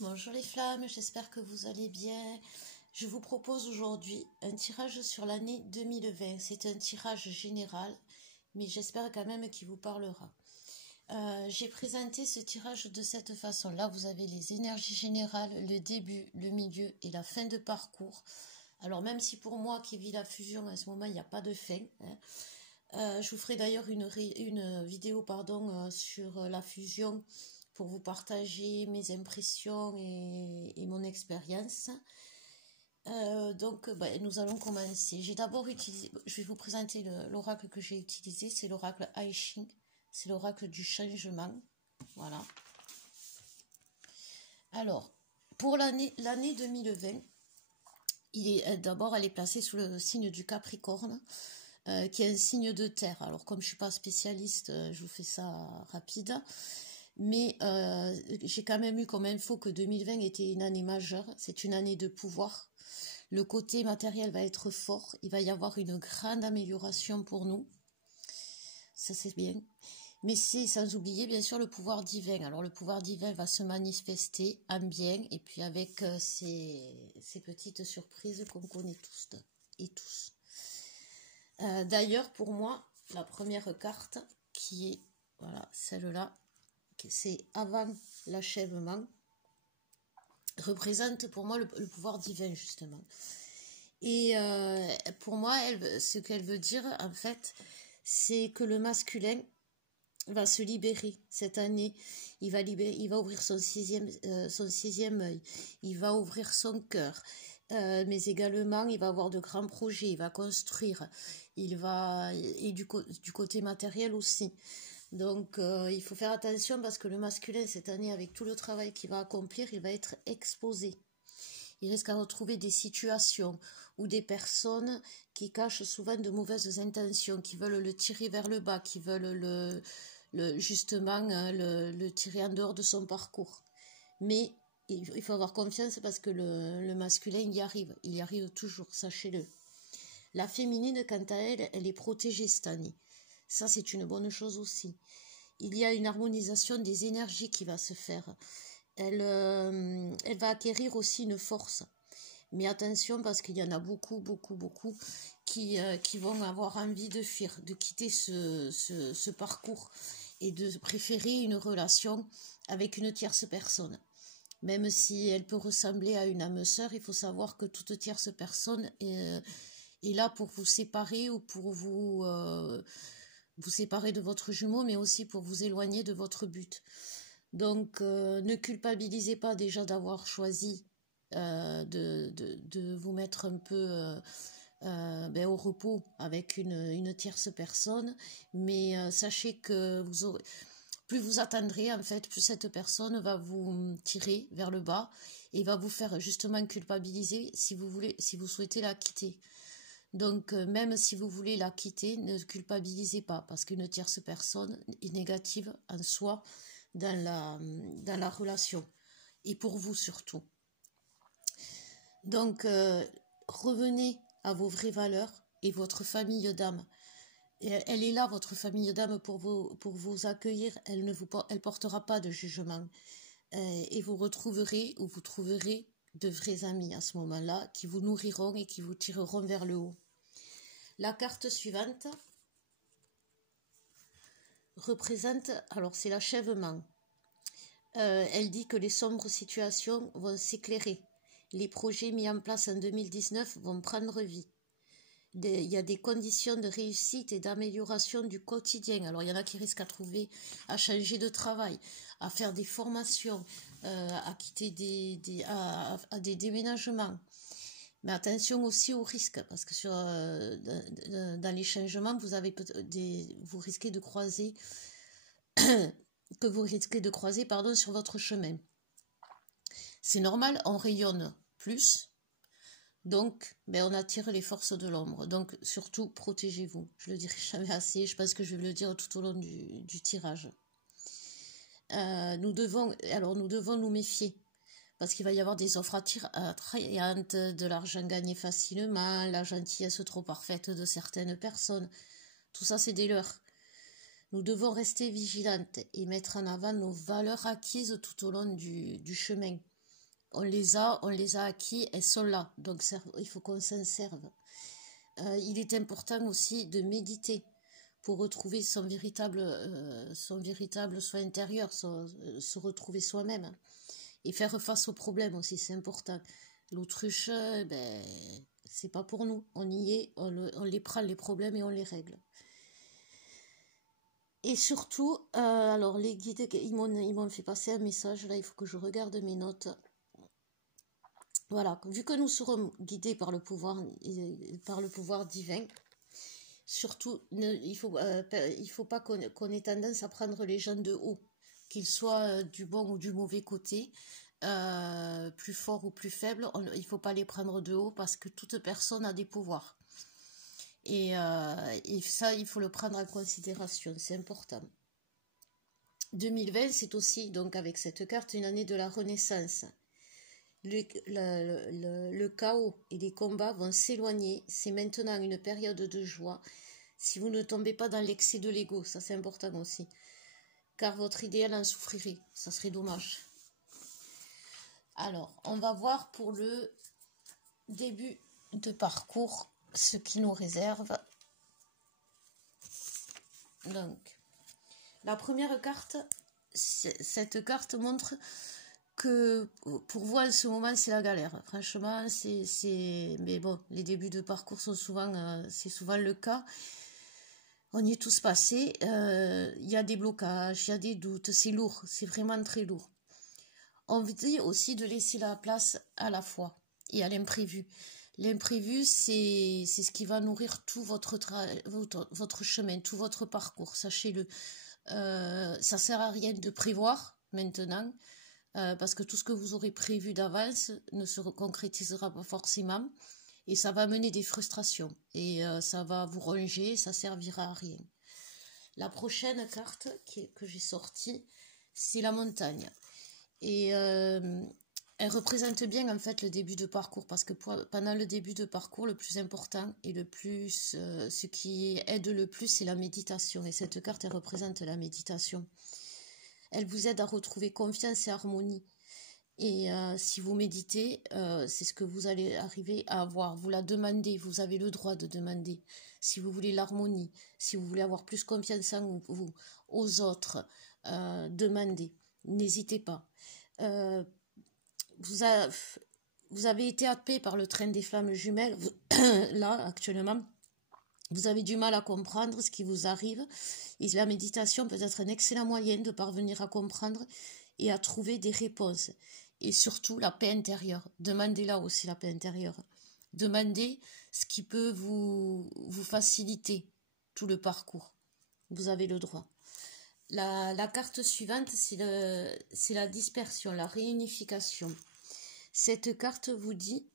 Bonjour les flammes, j'espère que vous allez bien. Je vous propose aujourd'hui un tirage sur l'année 2020. C'est un tirage général, mais j'espère quand même qu'il vous parlera. J'ai présenté ce tirage de cette façon. Là, vous avez les énergies générales, le début, le milieu et la fin de parcours. Alors, même si pour moi qui vis la fusion, à ce moment, il n'y a pas de fin, je vous ferai d'ailleurs une vidéo sur la fusion pour vous partager mes impressions et mon expérience. Nous allons commencer. J'ai d'abord utilisé, je vais vous présenter l'oracle que j'ai utilisé, c'est l'oracle I Ching, c'est l'oracle du changement. Voilà. Alors, pour l'année 2020, d'abord elle est placée sous le signe du Capricorne, qui est un signe de terre. Alors, comme je ne suis pas spécialiste, je vous fais ça rapide. Mais j'ai quand même eu comme info que 2020 était une année majeure. C'est une année de pouvoir. Le côté matériel va être fort. Il va y avoir une grande amélioration pour nous. Ça, c'est bien. Mais c'est sans oublier, bien sûr, le pouvoir divin. Alors, le pouvoir divin va se manifester en bien. Et puis, avec ces petites surprises qu'on connaît tous et tous. D'ailleurs, pour moi, la première carte qui est, voilà, celle-là, c'est avant l'achèvement, représente pour moi le pouvoir divin, justement. Et pour moi, ce qu'elle veut dire, en fait, c'est que le masculin va se libérer cette année. Il va ouvrir son sixième œil. Il va ouvrir son cœur. Mais également, il va avoir de grands projets. Il va construire. Et du côté matériel aussi. Donc, il faut faire attention parce que le masculin, cette année, avec tout le travail qu'il va accomplir, il va être exposé. Il risque à retrouver des situations ou des personnes qui cachent souvent de mauvaises intentions, qui veulent le tirer vers le bas, qui veulent justement le tirer en dehors de son parcours. Mais il faut avoir confiance parce que le masculin, il y arrive toujours, sachez-le. La féminine, quant à elle, elle est protégée cette année. Ça, c'est une bonne chose aussi. Il y a une harmonisation des énergies qui va se faire. Elle va acquérir aussi une force. Mais attention, parce qu'il y en a beaucoup qui vont avoir envie de fuir, de quitter ce parcours et de préférer une relation avec une tierce personne. Même si elle peut ressembler à une âme sœur, il faut savoir que toute tierce personne est là pour vous séparer ou pour vous séparer de votre jumeau, mais aussi pour vous éloigner de votre but. Donc, ne culpabilisez pas déjà d'avoir choisi de vous mettre un peu au repos avec une tierce personne, mais sachez que plus vous attendrez, en fait, plus cette personne va vous tirer vers le bas et va vous faire justement culpabiliser si vous souhaitez la quitter. Donc, même si vous voulez la quitter, ne culpabilisez pas, parce qu'une tierce personne est négative en soi dans la relation, et pour vous surtout. Donc, revenez à vos vraies valeurs et votre famille d'âme. Elle est là, votre famille d'âme, pour vous accueillir. Elle ne portera pas de jugement. Et vous retrouverez ou vous trouverez de vrais amis à ce moment-là qui vous nourriront et qui vous tireront vers le haut. La carte suivante représente, alors c'est l'achèvement. Elle dit que les sombres situations vont s'éclairer. Les projets mis en place en 2019 vont prendre vie. Il y a des conditions de réussite et d'amélioration du quotidien. Alors, il y en a qui risquent à changer de travail, à faire des formations, à quitter à des déménagements. Mais attention aussi aux risques, parce que dans les changements, vous risquez de croiser sur votre chemin. C'est normal, on rayonne plus, donc on attire les forces de l'ombre. Donc surtout, protégez-vous. Je le dirai jamais assez, je pense que je vais le dire tout au long du tirage. Nous devons nous méfier, parce qu'il va y avoir des offres attrayantes, de l'argent gagné facilement, la gentillesse trop parfaite de certaines personnes. Tout ça, c'est des leurres. Nous devons rester vigilantes et mettre en avant nos valeurs acquises tout au long du chemin. on les a acquis, elles sont là. Donc il faut qu'on s'en serve. Il est important aussi de méditer pour retrouver son véritable soi intérieur, se retrouver soi-même. Et faire face aux problèmes aussi, c'est important. L'autruche, ben, c'est pas pour nous. On y est, on les prend les problèmes et on les règle. Et surtout, alors les guides, ils m'ont fait passer un message, là il faut que je regarde mes notes. Voilà, vu que nous serons guidés par le pouvoir divin, surtout, il faut pas qu'on ait tendance à prendre les gens de haut, qu'ils soient du bon ou du mauvais côté, plus fort ou plus faible, il faut pas les prendre de haut parce que toute personne a des pouvoirs. Et ça, il faut le prendre en considération, c'est important. 2020, c'est aussi, donc avec cette carte, une année de la renaissance. Le chaos et les combats vont s'éloigner. C'est maintenant une période de joie. Si vous ne tombez pas dans l'excès de l'ego, ça c'est important aussi. Car votre idéal en souffrirait. Ça serait dommage. Alors, on va voir pour le début de parcours ce qui nous réserve. Donc, la première carte, cette carte montre que pour vous en ce moment c'est la galère. Franchement, mais bon, les débuts de parcours sont souvent, c'est souvent le cas. On y est tous passés. Il y a des blocages, il y a des doutes, c'est lourd, c'est vraiment très lourd. On vous dit aussi de laisser la place à la foi et à l'imprévu. L'imprévu, c'est ce qui va nourrir tout votre chemin, tout votre parcours, sachez-le. Ça sert à rien de prévoir maintenant, parce que tout ce que vous aurez prévu d'avance ne se concrétisera pas forcément, et ça va mener des frustrations, et ça va vous ronger, ça servira à rien. La prochaine carte que j'ai sortie, c'est la montagne. Et elle représente bien en fait le début de parcours, parce que pendant le début de parcours, le plus important et ce qui aide le plus, c'est la méditation. Et cette carte, elle représente la méditation. Elle vous aide à retrouver confiance et harmonie. Et si vous méditez, c'est ce que vous allez arriver à avoir. Vous la demandez, vous avez le droit de demander. Si vous voulez l'harmonie, si vous voulez avoir plus confiance en vous, aux autres, demandez. N'hésitez pas. Vous avez été happé par le train des flammes jumelles, là, actuellement. Vous avez du mal à comprendre ce qui vous arrive. Et la méditation peut être un excellent moyen de parvenir à comprendre et à trouver des réponses. Et surtout, la paix intérieure. Demandez-la aussi, la paix intérieure. Demandez ce qui peut vous faciliter tout le parcours. Vous avez le droit. La carte suivante, c'est la dispersion, la réunification. Cette carte vous dit,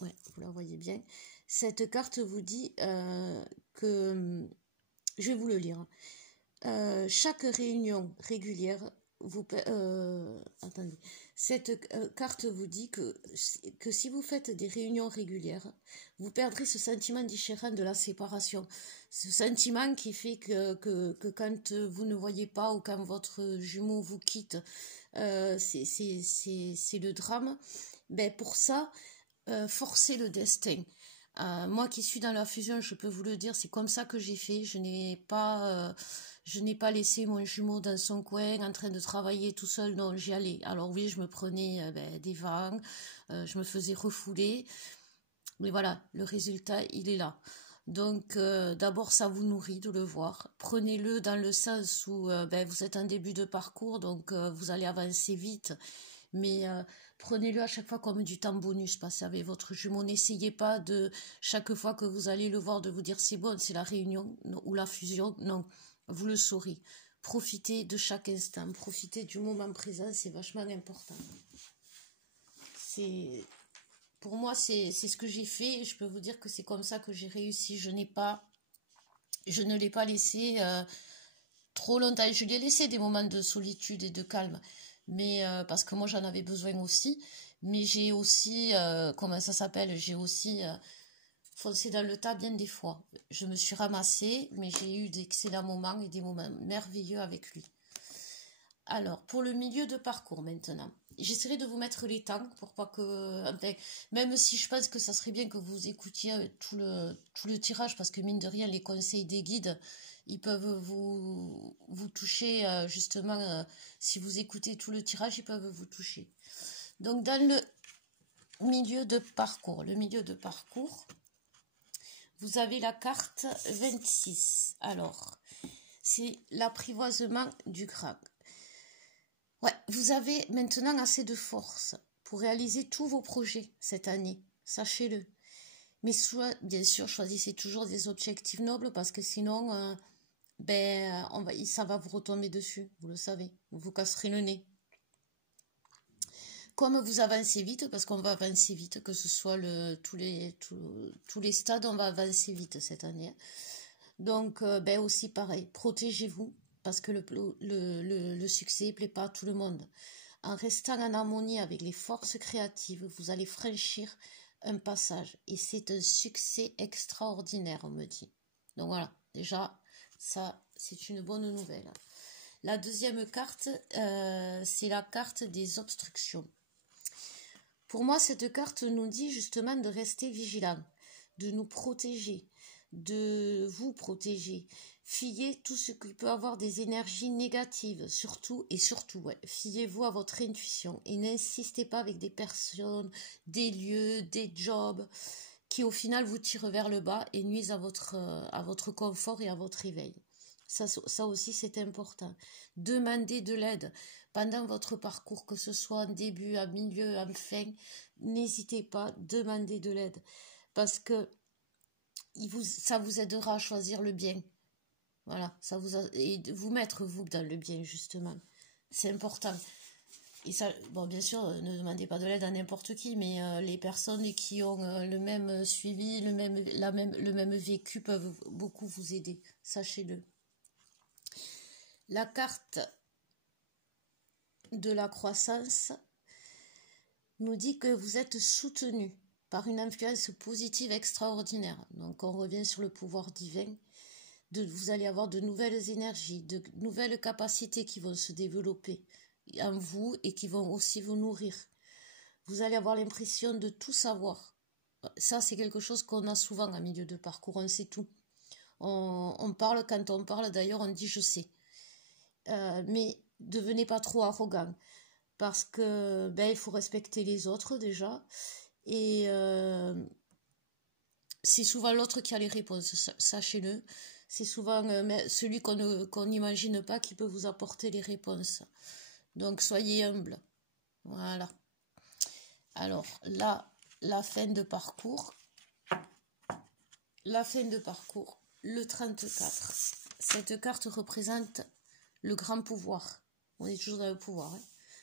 ouais, vous la voyez bien, cette carte vous dit que, je vais vous le lire, chaque réunion régulière, attendez, cette carte vous dit que si vous faites des réunions régulières, vous perdrez ce sentiment différent de la séparation. Ce sentiment qui fait que quand vous ne voyez pas ou quand votre jumeau vous quitte, c'est le drame. Ben pour ça, forcez le destin. Moi qui suis dans la fusion, je peux vous le dire, c'est comme ça que j'ai fait. Je n'ai pas laissé mon jumeau dans son coin en train de travailler tout seul. Non, j'y allais. Alors oui, je me prenais des vents, je me faisais refouler. Mais voilà, le résultat, il est là. Donc d'abord, ça vous nourrit de le voir. Prenez-le dans le sens où vous êtes en début de parcours, donc vous allez avancer vite. Mais prenez-le à chaque fois comme du temps bonus, passez avec votre jumeau. N'essayez pas de, chaque fois que vous allez le voir, de vous dire c'est bon, c'est la réunion ou la fusion. Non, vous le saurez. Profitez de chaque instant, profitez du moment présent, c'est vachement important. Pour moi, c'est ce que j'ai fait. Je peux vous dire que c'est comme ça que j'ai réussi. Je ne l'ai pas laissé trop longtemps. Je lui ai laissé des moments de solitude et de calme. Mais parce que moi j'en avais besoin aussi, mais j'ai aussi j'ai aussi foncé dans le tas bien des fois. Je me suis ramassée, mais j'ai eu d'excellents moments et des moments merveilleux avec lui. Alors pour le milieu de parcours maintenant, j'essaierai de vous mettre les temps pour pas que... Enfin, même si je pense que ça serait bien que vous écoutiez tout le tirage, parce que mine de rien, les conseils des guides, ils peuvent vous toucher, justement, si vous écoutez tout le tirage, ils peuvent vous toucher. Donc, dans le milieu de parcours, vous avez la carte 26. Alors, c'est l'apprivoisement du crâne. Ouais, vous avez maintenant assez de force pour réaliser tous vos projets cette année, sachez-le. Mais bien sûr, choisissez toujours des objectifs nobles parce que sinon, ça va vous retomber dessus, vous le savez, vous vous casserez le nez. Comme vous avancez vite, parce qu'on va avancer vite, que ce soit tous les stades, on va avancer vite cette année. Donc, aussi pareil, protégez-vous, parce que le succès ne plaît pas à tout le monde. En restant en harmonie avec les forces créatives, vous allez franchir un passage. Et c'est un succès extraordinaire, on me dit. Donc voilà, déjà, ça, c'est une bonne nouvelle. La deuxième carte, c'est la carte des obstructions. Pour moi, cette carte nous dit justement de rester vigilant, de nous protéger, de vous protéger. Fiez tout ce qui peut avoir des énergies négatives, surtout, fiez-vous à votre intuition et n'insistez pas avec des personnes, des lieux, des jobs qui au final vous tirent vers le bas et nuisent à votre confort et à votre éveil. Ça aussi, c'est important. Demandez de l'aide pendant votre parcours, que ce soit en début, en milieu, en fin. N'hésitez pas, demandez de l'aide parce que ça vous aidera à choisir le bien. Voilà, et vous mettre, vous, dans le bien, justement. C'est important. Et ça, bon, bien sûr, ne demandez pas de l'aide à n'importe qui, mais les personnes qui ont le même suivi, le même vécu peuvent beaucoup vous aider. Sachez-le. La carte de la croissance nous dit que vous êtes soutenu par une influence positive extraordinaire. Donc, on revient sur le pouvoir divin. Vous allez avoir de nouvelles énergies, de nouvelles capacités qui vont se développer en vous et qui vont aussi vous nourrir. Vous allez avoir l'impression de tout savoir. Ça, c'est quelque chose qu'on a souvent en milieu de parcours, on sait tout. On parle, quand on parle d'ailleurs, on dit « je sais ». Mais devenez pas trop arrogant parce que il faut respecter les autres déjà et c'est souvent l'autre qui a les réponses, sachez-le. C'est souvent celui qu'on n'imagine pas qui peut vous apporter les réponses. Donc, soyez humble. Voilà. Alors, là, la fin de parcours. Le 34. Cette carte représente le grand pouvoir. On est toujours dans le pouvoir. Hein.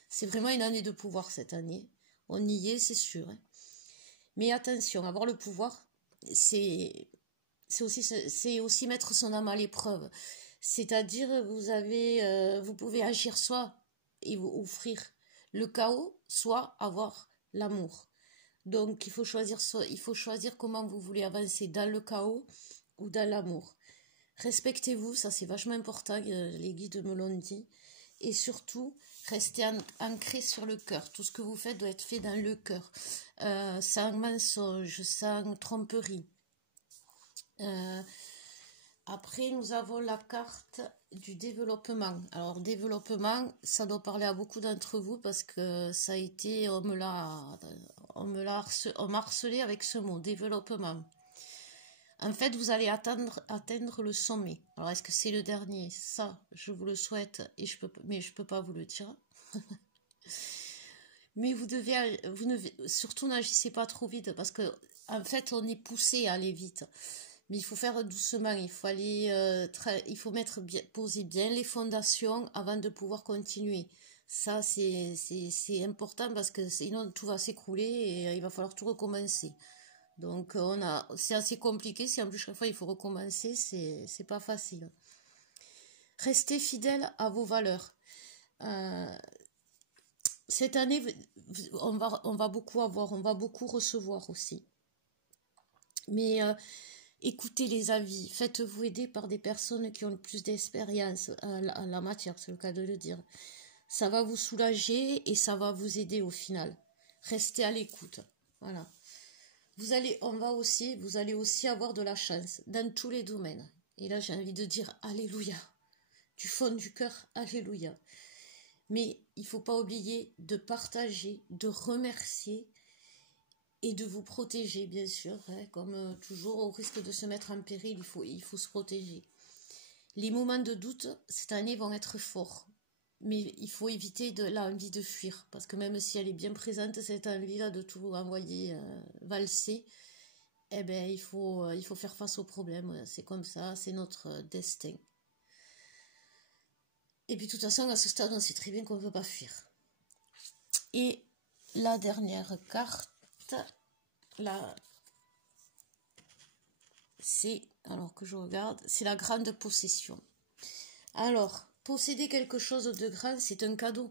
C'est vraiment une année de pouvoir cette année. On y est, c'est sûr. Hein. Mais attention, avoir le pouvoir, c'est aussi mettre son âme à l'épreuve. C'est-à-dire, vous pouvez agir soit et vous offrir le chaos, soit avoir l'amour. Donc, il faut choisir comment vous voulez avancer, dans le chaos ou dans l'amour. Respectez-vous, ça c'est vachement important, les guides me l'ont dit. Et surtout, restez ancré sur le cœur. Tout ce que vous faites doit être fait dans le cœur. Sans mensonge, sans tromperie. Après, nous avons la carte du développement. Alors, développement, ça doit parler à beaucoup d'entre vous parce que ça a été, on m'a harcelé avec ce mot, développement. En fait, vous allez atteindre le sommet. Alors, est-ce que c'est le dernier? Ça, je vous le souhaite, mais je peux pas vous le dire. Mais surtout n'agissez pas trop vite parce que, en fait, on est poussé à aller vite. Mais il faut faire doucement. Il faut poser bien les fondations avant de pouvoir continuer. Ça, c'est important parce que sinon tout va s'écrouler et il va falloir tout recommencer. Donc, c'est assez compliqué. Si en plus chaque fois il faut recommencer, c'est pas facile. Restez fidèle à vos valeurs. Cette année, on va beaucoup recevoir aussi. Mais écoutez les avis. Faites-vous aider par des personnes qui ont le plus d'expérience en la matière, c'est le cas de le dire. Ça va vous soulager et ça va vous aider au final. Restez à l'écoute. Voilà. Vous allez aussi avoir de la chance dans tous les domaines. Et là, j'ai envie de dire Alléluia. Du fond du cœur, Alléluia. Mais il ne faut pas oublier de partager, de remercier et de vous protéger, bien sûr. Hein, comme toujours, au risque de se mettre en péril, il faut se protéger. Les moments de doute, cette année, vont être forts. Mais il faut éviter l'envie de fuir. Parce que même si elle est bien présente, cette envie-là de tout envoyer valser, eh ben, il faut faire face aux problèmes. C'est comme ça, c'est notre destin. Et puis, de toute façon, à ce stade, on sait très bien qu'on ne veut pas fuir. Et la dernière carte, là, c'est, alors que je regarde, c'est la grande possession. Alors, posséder quelque chose de grand, c'est un cadeau.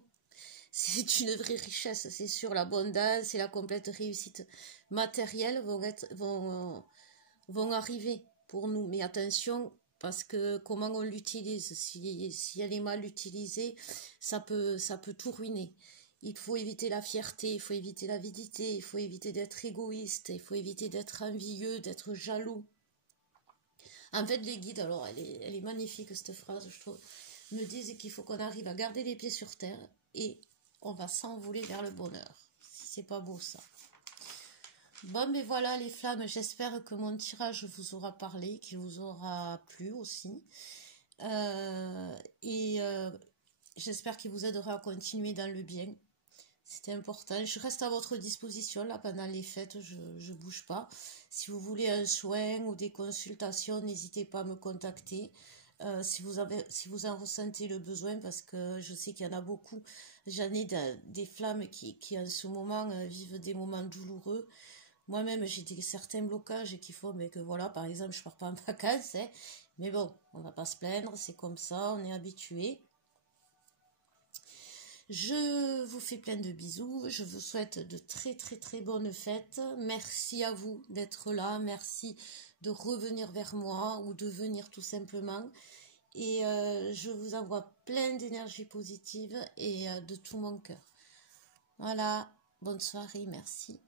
C'est une vraie richesse, c'est sûr. L'abondance et la complète réussite matérielle vont arriver pour nous. Mais attention, parce que comment on l'utilise, si elle est mal utilisée, ça peut tout ruiner. Il faut éviter la fierté, il faut éviter l'avidité, il faut éviter d'être égoïste, il faut éviter d'être envieux, d'être jaloux. En fait, les guides, alors elle est magnifique cette phrase, je trouve, me disent qu'il faut qu'on arrive à garder les pieds sur terre et on va s'envoler vers le bonheur. C'est pas beau ça. Bon, mais voilà les flammes, j'espère que mon tirage vous aura parlé, qu'il vous aura plu aussi. J'espère qu'il vous aidera à continuer dans le bien. C'était important. Je reste à votre disposition là pendant les fêtes, je bouge pas. Si vous voulez un soin ou des consultations, n'hésitez pas à me contacter. Si vous en ressentez le besoin, parce que je sais qu'il y en a beaucoup. J'en ai des flammes qui en ce moment vivent des moments douloureux. Moi-même, j'ai certains blocages qui font mais que voilà, par exemple, je pars pas en vacances. Hein, mais bon, on va pas se plaindre, c'est comme ça, on est habitué. Je vous fais plein de bisous, je vous souhaite de très très très bonnes fêtes. Merci à vous d'être là, merci de revenir vers moi ou de venir tout simplement. Et je vous envoie plein d'énergie positive et de tout mon cœur. Voilà, bonne soirée, merci.